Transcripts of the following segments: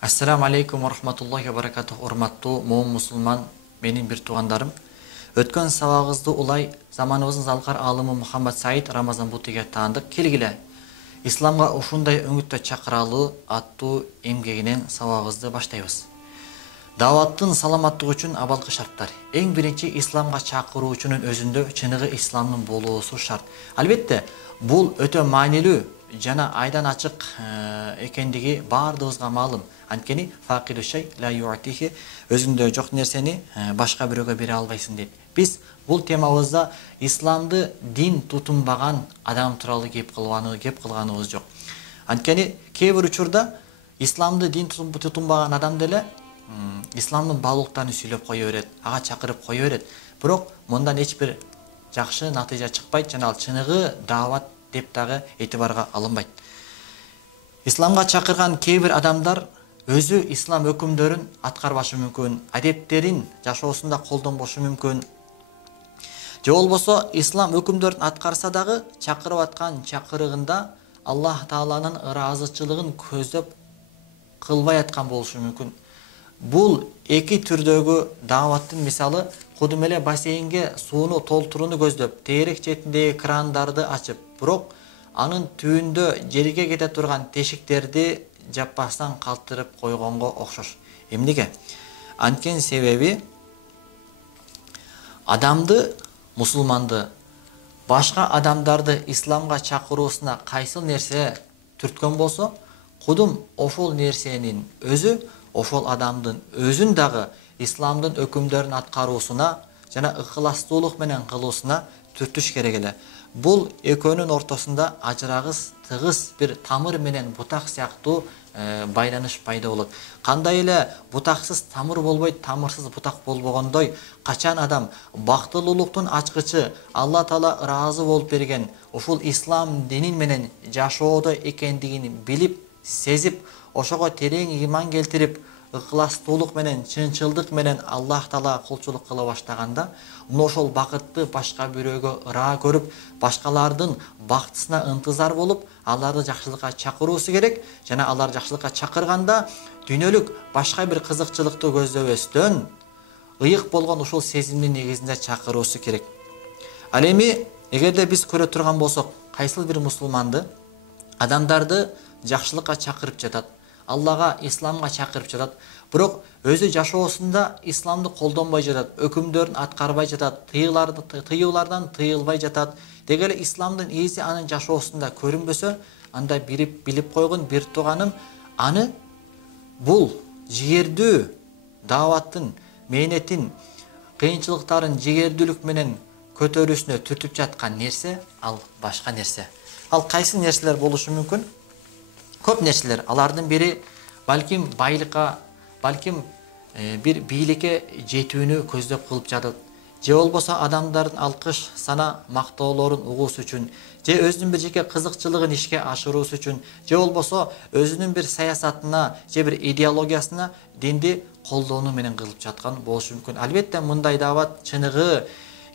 Ассаламу алейкум ва рахматуллахи ва баракатух. Урматтуу момун мусулман менин бир туугандарым. Өткөн сабагыбызды улай заманыбыздын залкар алымы Мухаммад Саид Рамазан Бутиге таандык. Келгиле исламга ушундай өңүттө чакыралуу аттуу эмгегинен сабагыбызды баштайбыз. Даваттын саламаттыгы үчүн абалкы шарттар. Эң биринчи исламга чакыруучунун өзүндө чыныгы исламдын болуусу шарт. Албетте, бул өтө маанилүү жана айдан ачык экендиги баардыгыбызга маалым. Анткени факиду шей ла юатихи, өзүндө жок нерсени башка бирөөгө бере албайсың дейт. Биз бул темабызда исламды дин тутунбаган адам тууралуу кеп кылганыбыз жок. Анткени кээ бир учурда исламды дин тутунбаган адам деле исламдын баалуулуктарын сүйлөп кое берет, ага чакырып кое берет. Бирок мындан эч бир жакшы натыйжа чыкпайт жана ал чыныгы даават деп дагы этибарга алынбайт. Исламга чакырган кээ бир адамдар өзү ислам өкүмдөрүн аткарбашы мүмкүн, адептерин жашоосунда колдонбошу мүмкүн. Же болбосо ислам өкүмдөрүн аткарса дагы чакырып аткан чакырыгында Аллах Тааланын ыраазычылыгын көздөп кылбай аткан болушу мүмкүн. Бул эки түрдөгү дааваттын мисалы кудум эле бассейнге сууну толтурууну көздөп, тээрек четиндеги крандарды ачып, бирок анын түбүндө жерге кете турган тешиктерди жаппастан калтырып койгонго окшош. Эмнеге? Анткени себеби адамды, мусулманды, башка адамдарды исламга чакыруусуна кайсыл нерсе түрткөн болсо, кудум ошол нерсенин өзү ошол адамдын өзүн дагы исламдын өкүмдөрүн аткаруусуна жана ыхыластуулук менен кылуусуна түртүш керек эле. Бул экөөнүн ортосунда ажырагыс, тыгыз бир тамыр менен бутак сыяктуу байланыш пайда болот. Кандай эле бутаксыз тамыр болбойт, тамырсыз бутак болбогондой, качан адам бактылуулуктун ачкычы Алла Таала ыраазы болуп берген ушул ислам динин менен жашоодо экендигин билип, сезип, ошого терең ыйман келтирип, ыхластуулук менен, чынчылдык менен Аллах Таала кулчулук кыла баштаганда, ошол бакытты башка бирөөгө ыраа көрүп, башкалардын бактысына ынтызар болуп, аларды жакшылыкка чакыруусу керек. Жана алар жакшылыкка чакырганда дүйнөлүк башка бир кызыкчылыкты көздөбөстөн, ыйык болгон ушул сезимдин негизинде чакыруусу керек. Ал эми эгерде биз көрө турган болсок, кайсыл бир мусулманды адамдарды жакшылыкка чакырып жатат, Аллага, исламга чакырып жатат, бирок өзү жашоосунда исламды колдонбой жатат, өкүмдөрүн аткарбай жатат, тыюулардан тыйылбай жатат деги эле исламдын ээси анын жашоосунда көрүнбөсө, анда билип койгун бир тууганым, аны бул жигердүү дааваттын, мээнеттин, кыйынчылыктарын жигердүүлүк менен көтөрүүсүнө түртүп жаткан нерсе ал башка нерсе. Ал кайсы нерселер болушу мүмкүн? Көп нерселер. Алардын бири балким байлыкка, балким бир бийликке жетүүнү көздөп кылып жатат. Же болбосо адамдардын алкыш, сана, мактоолорун угуусу үчүн, же өзүнүн бир жеке кызыкчылыгын ишке ашыруусу үчүн, же болбосо өзүнүн бир саясатына, же бир идеологиясына динди колдонуу менен кылып жаткан болушу мүмкүн. Албетте мындай даават чыныгы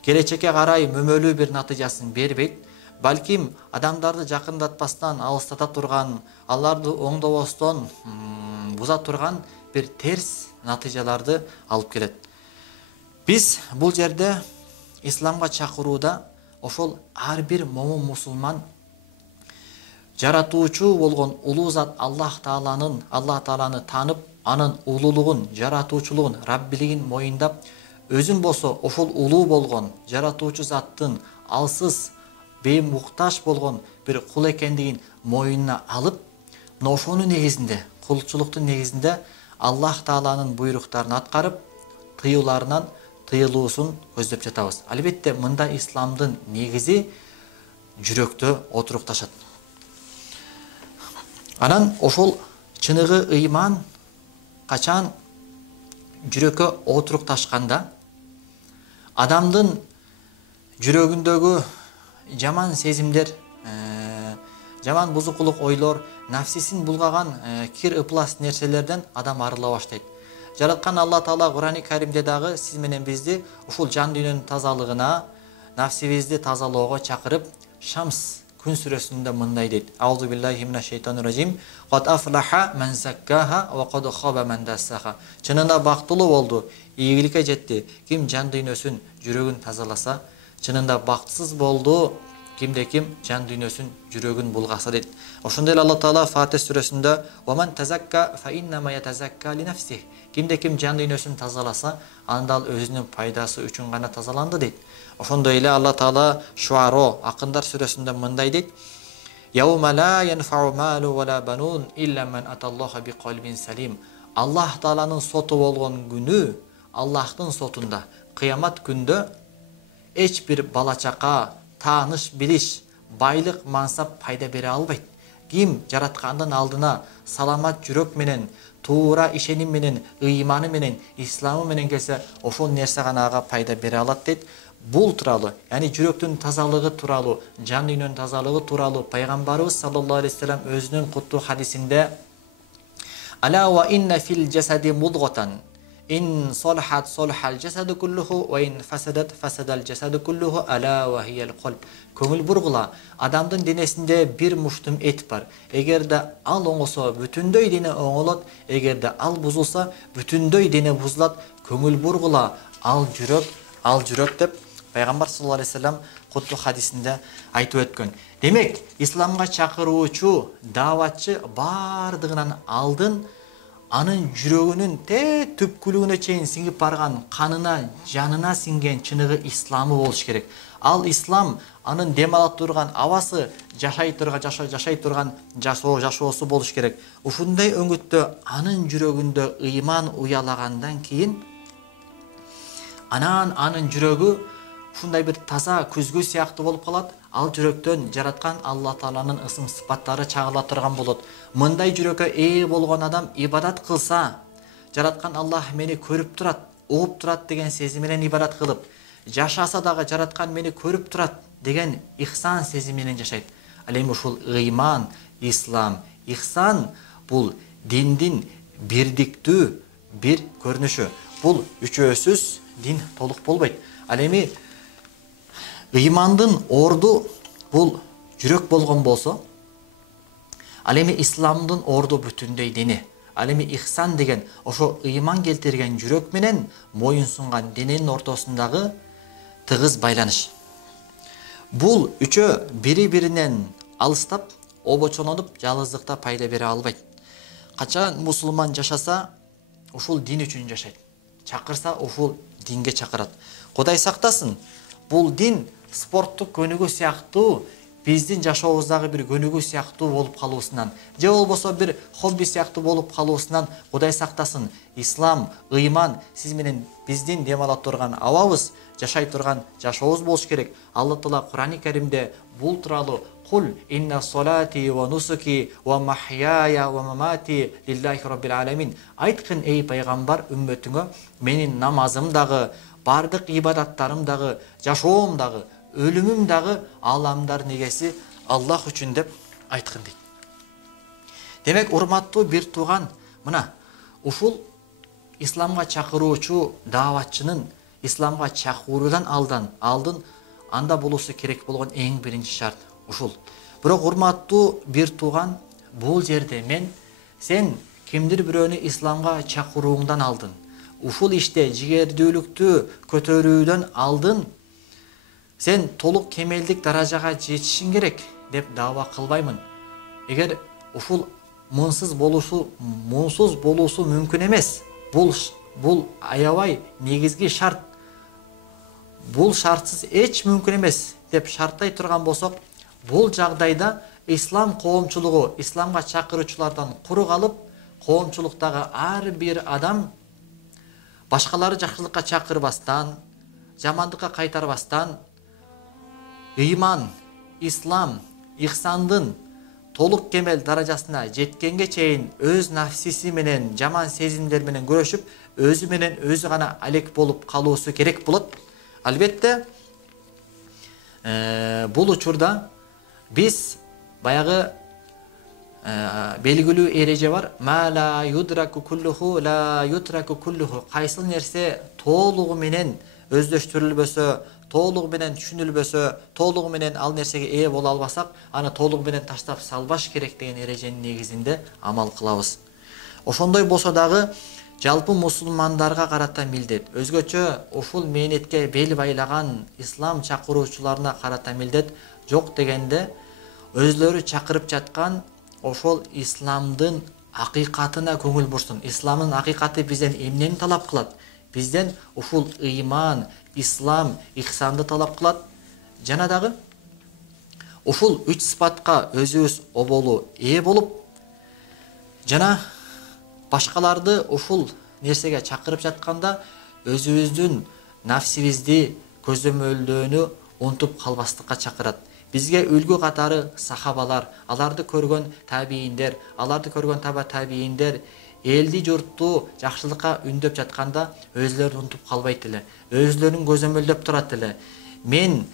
келечекке карай мөмөлүү бир натыйжасын бербейт. Балким адамдарды жакындатпастан алыстата турган, аларды оңдобостон буза турган бир терс натыйжаларды алып келет. Биз бул жерде исламга чакырууда ошол ар бир момун мусулман жаратуучу болгон улуу зат Аллах Тааланы таанып, анын улуулугун, жаратуучулугун, раббилигин моюндап, өзүн болсо ошол улуу болгон жаратуучу заттын алсыз, беймуктаж болгон бир кул экендигин моюнуна алып, ошонун негизинде, кулчулуктун негизинде Аллах Тааланын буйруктарын аткарып, тыюуларынан тыйылуусун көздөп жатабыз. Албетте мында исламдын негизи жүрөктө отурукташат. Анан ошол чыныгы ыйман качан жүрөккө отурукташканда адамдын жүрөгүндөгү жаман сезимдер, жаман бузукулук ойлор, нафсисин булгаган кир ыплас нерселерден адам арыла баштайт. Жараткан Алла Таала Кур'ан-ы Каримде дагы сиз менен бизди ушул жан дүйнөнүн тазалыгына, нафсибизди тазалоого чакырып, шамс Күн сүресінде мындай дейді. Аузу биллахи минаш-шайтанир-ражим. Қад афлаха мен заккаха ва қад хаба мен дассаха. Чынында бақтылы болды, игілікке жетті. Ким жан дүйнөсүн, жүрөгүн тазаласа, чынында бактысыз болды, ким жан дүйнөсүн, жүрөгүн булгаса дейт. Ошондой эле Алла Таала Фатир сүрөсүндө "Ва ман тазакка фа иннама ятазакка ли нафсих". Ким жан дүйнөсүн тазаласа, анда ал өзүнүн пайдасы үчүн гана тазаланды дейт. Ошондой эле Алла Таала Шуаро Акындар сүрөсүндө мындай дейт: "Яума ла янфау малу ва ла банун илля ман аталлаха биқалбин салим". Аллах Тааланын соту болгон күнү, Аллахтын сотунда, кыямат күндө эч бир бала чака, тааныш билиш, байлык, мансап пайда бере албайт. Ким жараткандын алдына саламат жүрөк менен, туура ишеним менен, ыйманы менен, исламы менен келсе, ошол нерсе гана ага пайда бере алат дейт. Бул тууралуу, яни жүрөктүн тазалыгы тууралуу, жан дүйнөнүн тазалыгы тууралуу пайгамбарыбыз саллаллаху алейхи вассалам өзүнүн куттуу хадисинде "Ала ва инна фил жасади мудгатан ин салахат салахал жасаду куллуху ва ин фасадат фасадал жасаду куллуху ала ва хиял қалб". Көңүл бургула, адамдын денесинде бир муштум эт бар. Эгерде ал оңосо, бүтүндөй дене оңолот, эгерде ал бузулса, бүтүндөй дене бузулат. Көңүл бургула, ал жүрөк деп Пайгамбар саллаллаху алейхи вассалам куттуу хадисинде айтып өткөн. Демек, исламга чакыруучу, дааватчы бардыгынан алдын анын жүрөгүнүн түпкүлүгүнө чейин сиңип барган, канына, жанына сиңген чыныгы исламы болуш керек. Ал ислам анын дем ала турган абасы, жашай турган жашоосу болуш керек. Ушундай өңүттө анын жүрөгүндө ыйман уялагандан кийин анын жүрөгү ушундай бир таза күзгү сыяктуу болуп калат. Ал жүрөктөн жараткан Алла Тааланын ысым сыпаттары чагыла турган болот. Мындай жүрөккө ээ болгон адам ибадат кылса, жараткан Аллах мени көрүп турат, угуп турат деген сезим менен ибадат кылып, жашаса дагы жараткан мени көрүп турат деген ихсан сезим менен жашайт. Ал эми ушул ыйман, ислам, ихсан бул диндин бирдиктүү бир көрүнүшү. Бул үчөөсүз дин толук болбойт. Ал эми ыймандын орду бул жүрөк болгон болсо, ал эми исламдын орду бүтүндөй дене. Ал эми ихсан деген ошо ыйман келтирген жүрөк менен моюн сунган дененин ортосундагы тыгыз байланыш. Бул үчөө бири-биринен алыстап, обочолонуп, жалгыздыкта пайда бере албайт. Качан мусулман жашаса, ушул дин үчүн жашайт. Чакырса, ушул динге чакырат. Кудай сактасын, бул дин спорттук көнүгүү сыяктуу, биздин жашообуздагы бир көнүгүү сыяктуу болуп калуусунан, же болбосо бир хобби сыяктуу болуп калуусунан Кудай сактасын. Ислам, ыйман сиз менен биздин дем ала турган абабыз, жашай турган жашообуз болуш керек. Алла Таала Кур'ан-ы Каримде бул тууралуу "Кул инна салати ва нусуки ва махяя ва мамати лиллахи раббил аламин". Айткын эй пайгамбар үммөтүңө, менин намазым дагы, бардык ибадаттарым дагы, жашоом дагы, өлүмүм дагы аламдардын эгеси Аллах үчүн деп айткын дейт. Демек, урматтуу бир тууган, мына ушул исламга чакыруучу дааватчынын исламга чакыруудан алдын анда болуусу керек болгон эң биринчи шарт ушул. Бирок урматтуу бир тууган, бул жерде сен кимдир бирөөнү исламга чакырууңдан алдын, ушул иште жигердүүлүктү көтөрүүдөн алдын сен толук кемелдик даражага жетишиң керек деп даава кылбаймын. Эгер ушул мунсуз болуусу мүмкүн эмес. Бул аябай негизги шарт. Бул шартсыз эч мүмкүн эмес деп шарттай турган болсок, бул жагдайда ислам коомчулугу исламга чакыруучулардан куру калып, коомчулуктагы ар бир адам башкалары жакшылыкка чакырбастан, жамандыкка кайтарбастан, ыйман, ислам, ихсандын толук кемел даражасына жеткенге чейин өз нафсиси менен, жаман сезимдер менен күрөшүп, өзү менен өзү гана алек болуп калуусу керек болот. Албетте, бул учурда биз баягы белгилүү эреже бар. Ма ла юдраку куллуху ла ютраку куллуху. Кайсыл нерсе толугу менен өздөштүрүлбөсө, толугу менен түшүнүлбөсө, толугу менен ал нерсеге ээ боло албасак, аны толугу менен таштап салбаш керек деген эреженин негизинде амал кылабыз. Ошондой болсо дагы жалпы мусулмандарга карата милдет, өзгөчө ушул мээнетке бел байлаган ислам чакыруучуларына карата милдет жок дегенде, өзлөрү чакырып жаткан ошол исламдын акыйкатына көңүл бурсын. Исламдын акыйкаты бизден эмнени талап кылат? Бизден ушул ыйман, ислам, ихсанды талап кылат. Жана дагы ушул 3 сыпатка өзүбүз оболу ээ болуп, жана башкаларды ушул нерсеге чакырып жатканда өзүбүздүн нафсибизди көзөмөлдөөнү унутуп калбастыкка чакырат. Бизге үлгү катары сахабалар, аларды көргөн табийиндер, аларды көргөн таба табийиндер элди журтту жакшылыкка үндөп жатканда өзлөрүн унутуп калбайт эле, өзлөрүн көзөмөлдөп турат эле. Мен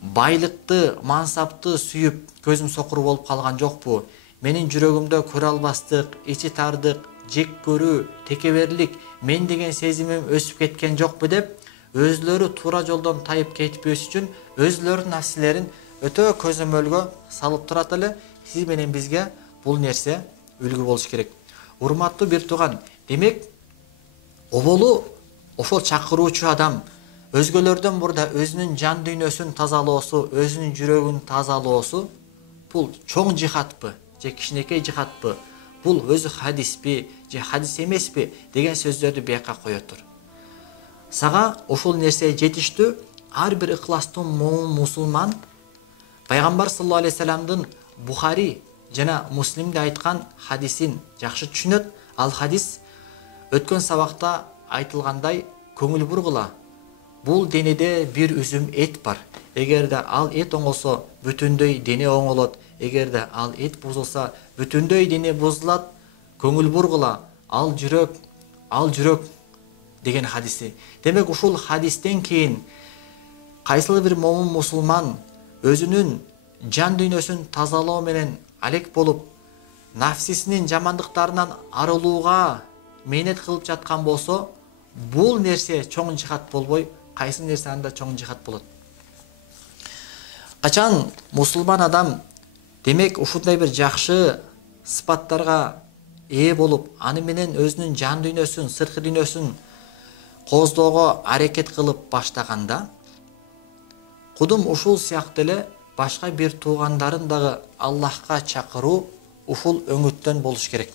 байлыкты, мансапты сүйүп көзүм сокур болуп калган жокпу? Менин жүрөгүмдө көрө албастык, ичи тардык, жек көрүү, текеберлик, мен деген сезимим өсүп кеткен жокпу деп, өзлөрү туура жолдон тайып кетпеш үчүн өзлөрүнүн нафсилерин өтө көзөмөлгө салып турат эле. Сиз менен бизге бул нерсе үлгү болуш керек. Урматтуу бир тууган, демек оболу ошол чакыруучу адам өзгөлөрдөн мурда өзүнүн жан дүйнөсүн тазалоосу, өзүнүн жүрөгүн тазалоосу, бул чоң жихадпы же кичинекей жихадпы, бул өзү хадиспи же хадис эмеспи деген сөздөрдү бияка кое тур. Сага ошол нерсе жетиштүү. Ар бир ыкластуу мусулман пайгамбар саллаллаху алейхи вассаламдын Бухари жана Муслимде айткан хадисин жакшы түшүнөт. Ал хадис өткөн сабакта айтылгандай, көңүл бургула, бул денеде бир үзүм эт бар. Эгерде ал эт оңолсо, бүтүндөй дене оңолот. Эгерде ал эт бузулса, бүтүндөй дене бузулат. Көңүл бургула, ал жүрөк деген хадиси. Демек ушул хадистен кийин кайсыл бир момун мусулман өзүнүн жан дүйнөсүн тазалоо менен алек болуп, нафсисинин жамандыктарынан арылууга мээнет кылып жаткан болсо, бул нерсе чоң жихад болбой, кайсы нерсе анда чоң жихад болот? Качан мусулман адам демек ушундай бир жакшы сыпаттарга ээ болуп, аны менен өзүнүн жан дүйнөсүн, сырткы дүйнөсүн кооздоого аракет кылып баштаганда, кудум ушул сыяктуу эле башка бир туугандарын дагы Аллахка чакыруу ушул өңүттөн болуш керек.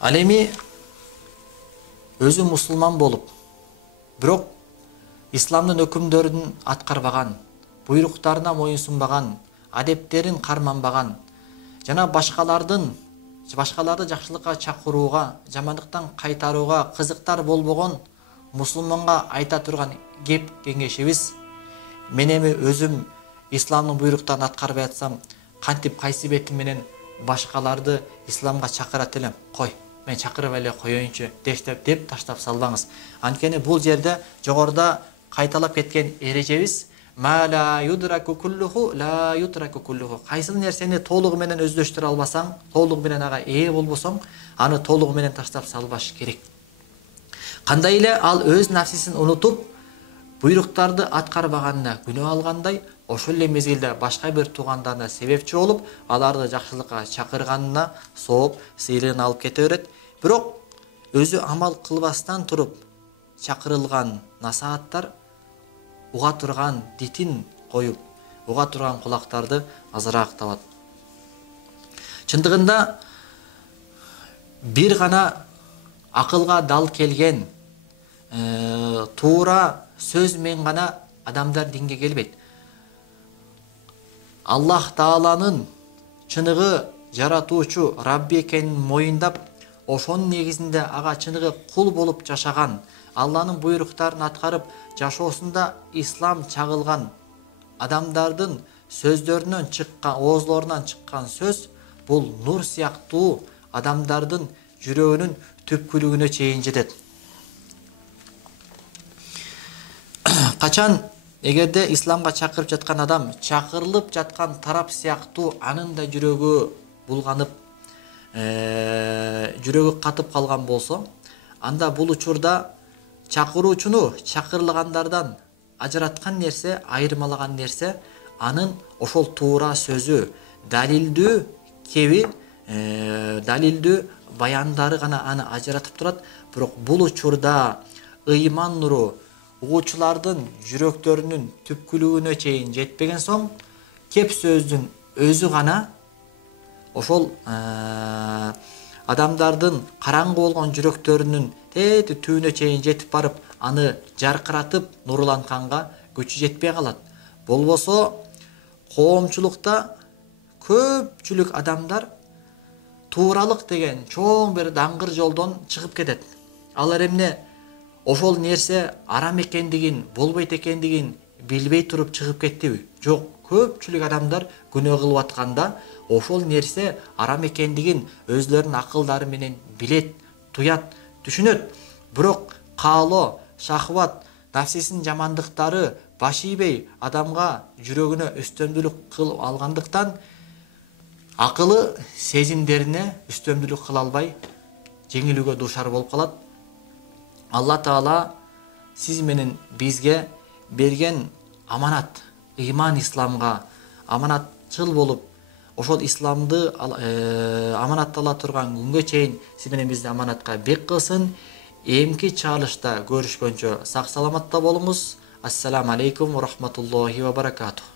Ал эми өзү мусулман болуп, бирок исламдын өкүмдөрүн аткарбаган, буйруктарына моюнсунбаган, адептерин карманбаган, жана башкаларды жакшылыкка чакырууга, жамандыктан кайтарууга кызыктар болбогон мусулманга айта турган кеп кеңешибиз: мен эми өзүм исламдын буйруктарын аткарбай атсам, кантип кайсы бетим менен башкаларды исламга чакырат элем? Кой, мен чакырбай эле коеюнчу деп таштап салбаңыз. Анткени бул жерде жогоруда кайталап кеткен эрежебиз ма ла юдраку куллуху ла ютраку куллуху. Кайсы нерсени толугу менен өздөштүрө албасаң, толугу менен ага ээ болбосоң, аны толугу менен таштап салбаш керек. Кандай эле ал өз нафсисин унутуп, буйруктарды аткарбаганына күнөө алгандай, ошол эле мезгилде башка бир туугандарына себепчи болуп, аларды жакшылыкка чакырганына сооп, сыйлыгын алып кете берет. Бирок өзү амал кылбастан туруп чакырылган насааттар уга турган дитин коюп, уга турган кулактарды азыраак табат. Чындыгында бир гана акылга дал келген туура сөз менен гана адамдар динге келбейт. Аллах Тааланын чыныгы жаратуучу Рабби экенин моюндап, ошонун негизинде ага чыныгы кул болуп жашаган, Алланын буйруктарын аткарып жашоосунда ислам чагылган адамдардын сөздөрүнөн чыккан, оозлорунан чыккан сөз бул нур сыяктуу адамдардын жүрөгүнүн түпкүлүгүнө чейин жетет. Качан эгерде исламга чакырып жаткан адам чакырылып жаткан тарап сыяктуу анын да жүрөгү булганып, жүрөгү катып калган болсо, анда бул учурда чакыруучуну чакырылгандардан ажыраткан нерсе, айырмалаган нерсе анын ошол туура сөзү, далилдүү кеби, далилдүү баяндары гана аны ажыратып турат. Бирок бул учурда ыйман нуру угуучулардын жүрөктөрүнүн түпкүлүгүнө чейин жетпеген соң, кеп сөздүн өзү гана ошол адамдардын караңгы болгон жүрөктөрүнүн тети түбүнө чейин жетип барып, аны жаркыратып нурлантканга күчү жетпей калат. Болбосо коомчулукта көпчүлүк адамдар тууралык деген чоң бир даңгыр жолдон чыгып кетет. Алар эмне ошол нерсе арам экендигин, болбойт экендигин билбей туруп чыгып кеттиби? Жок, көпчүлүк адамдар күнөө кылып атканда ошол нерсе арам экендигин өзлөрүнүн акылдары менен билет, туят, түшүнөт. Бирок каалоо, шахват, нафсисинин жамандыктары баш ийбей адамга жүрөгүнө үстөмдүүлүк кылып алгандыктан акылы сезимдерине үстөмдүүлүк кыла албай жеңилүүгө дуушар болуп калат. Алла Таала сиз менен бизге берген аманат, ыйман исламга аманатчыл болуп, ошол исламды аманаттала турган күнгө чейин сиз менен бизди аманатка бек кылсын. Эмки чалышта көрүшкөнчө сак саламатта болуңуз. Ассаламу алейкум ва рахматуллахи ва баракатух.